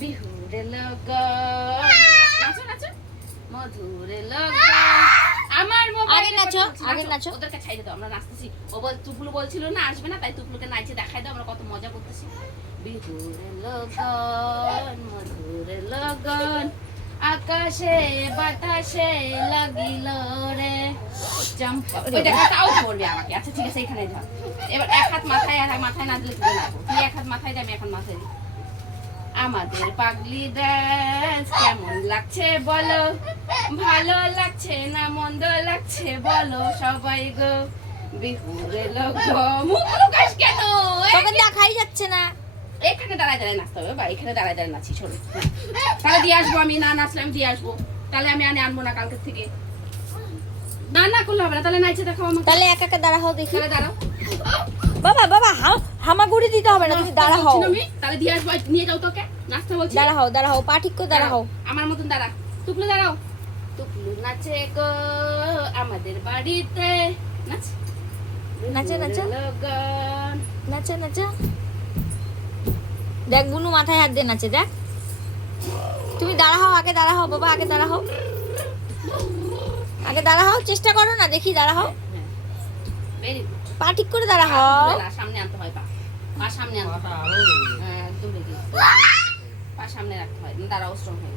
বিহুরে লগন। নাচো নাচো। মধুরে লগন। আমার আগে নাচো, আগে নাচো। ওদেরকে ছাইড়ে দাও আমরা নাচতেছি। ও বল তুপলু বলছিল না আসবে না তাই তুপলুকে নাচে দেখাই দাও আমরা কত মজা করতেছি। বিহুরে লগন মধুরে লগন। আকাশে বাতাসে লাগিল রে। চম্পা ওই দেখা তাও পড়বে আমাকে। আচ্ছা ঠিক আছে এখানে যাও এবার এক হাত মাথায় আর মাথায় না দিলে তুই এক হাত মাথায় দে আমি এখন মাথায় দিই। আমাদের পাগলি ড্যান্স কেমন লাগছে বলো? ভালো লাগছে না মন্দ লাগছে বলো সবাই গো? বিহুরে লোক মুখ লুকাস কেন? দেখাই যাচ্ছে না। এখানে দাঁড়ায় দাঁড়ায় নাচতে হবে বা এখানে দাঁড়ায় দাঁড়ায় নাচি ছোট তাহলে দিয়ে আসব আমি না নাচলে আমি দিয়ে আসব। তাহলে আমি আনে আনব না কালকের থেকে। না না করলে হবে না তাহলে নাইচে দেখাও আমাকে। তাহলে একা একা দাঁড়া হও দেখি দাঁড়াও। বাবা বাবা হাম হামাগুড়ি দিতে হবে না তুমি দাঁড়া হও তাহলে দিয়ে আসব নিয়ে যাও তোকে। নাচতে বলছি। দাঁড়া হও দাঁড়া হও পা ঠিক করে দাঁড়া হও আমার মতন দাঁড়া। টুকলু দাঁড়াও। টুকলু নাচে গো আমাদের বাড়িতে। নাচ। নাচো, নাচো। নাচো নাচো। দেখ বুনু মাথায় হাত দিয়ে নাচে দেখ। তুমি দাঁড়া হও আগে দাঁড়া হও বাবা আগে দাঁড়া হও আগে দাঁড়া হও চেষ্টা করো না দেখি দাঁড়া হও হ্যাঁ। পা ঠিক করে দাঁড়া হও সামনে আনতে হয় পা। পা সামনে আনতে হয় পা সামনে রাখতে হয় দাঁড়াও স্ট্রং হয়ে।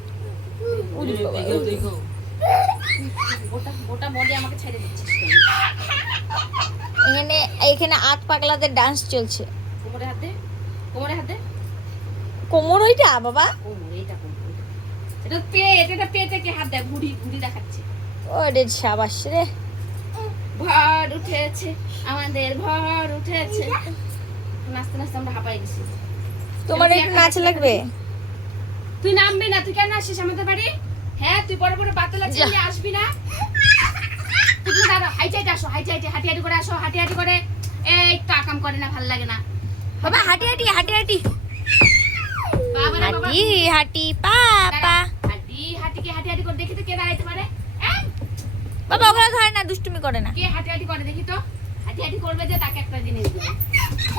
উরি গোটা গোটা বডি আমাকে ছেড়ে দিচ্ছিস এখানে এখানে আট পাগলাদের ডান্স চলছে। কোমরে হাতে কোমরে হাতে কোমর ওইটা বাবা? কোমরে এটা কোমরে এটা। এটা পেট এটা পেটে কে হাত দেয়? দেখাচ্ছে। ওরে সাবাস রে। ভর উঠেছে আমাদের ভর উঠেছে। নাচতে নাচতে আমরা হাঁপাই গেছি। তোমার একটু নাচ লাগবে? তুই নামবি না তুই কেন আসিস আমাদের বাড়ি? হ্যাঁ তুই বড় বড় পাতলা ছেলে আসবি না? দাঁড়া হাইটে হাইটে আসো হাইটে হাইটে হাঁটি হাঁটি করে আসো হাঁটি হাঁটি করে। এই তো আকাম করে না ভালো লাগে না। বাবা হাঁটি হাঁটি হাঁটি হাঁটি বাবা রে হাঁটি হাঁটি পাপা। হাঁটি হাঁটি কে হাঁটি হাঁটি করে দেখি তো কে দাঁড়াইতে পারে। বাবা ওগুলো ধরে না দুষ্টুমি করে না। কে হাঁটি হাঁটি করে দেখি তো। হাঁটি করবে যে তাকে একটা জিনিস দেবো।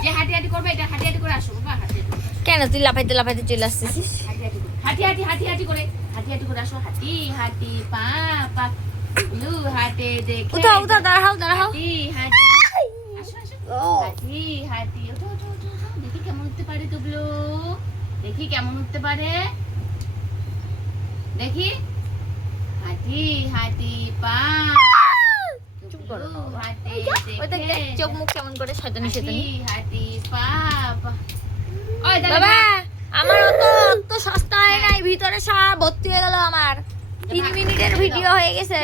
যে হাঁটি হাঁটি করবে এটা হাঁটি হাঁটি করে আসো বাবা হাঁটি। কেন তুই লাফাইতে লাফাইতে চলে আসতেছিস হাঁটি হাঁটি করে হাঁটি হাঁটি করে হাঁটি হাঁটি করে আসো। হাঁটি হাঁটি পা পা ব্লু হাঁটে দেখে দাঁড়াও দাঁড়াও। হাঁটি হাঁটি। আসো আসো। হাঁটি হাঁটি ওঠো ওঠো ওঠো ওঠো। দেখি কেমন উঠতে পারে তুবলু দেখি কেমন উঠতে পারে। দেখি। হাঁটি হাঁটি পা চুপ করো তুবলু বাবা। হাঁটে ওই দেখ দেখ, চোখ মুখ কেমন করে শয়তানি শয়তানি। বাবা আমার অত অত সস্তা হয় নাই ভিতরে সব ভর্তি হয়ে গেল আমার। তিন মিনিটের ভিডিও হয়ে গেছে।